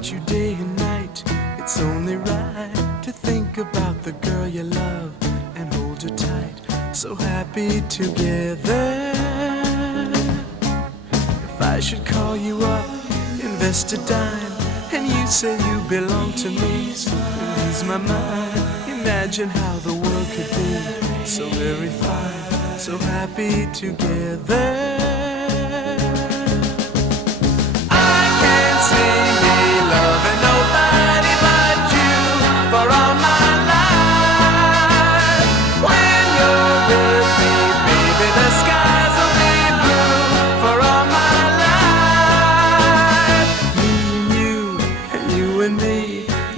about you day and night. It's only right to think about the girl you love and hold her tight. So happy together. If I should call you up, invest a dime, and you say you belong to me, lose my mind. Imagine how the world could be so very fine, so happy together. I can't sing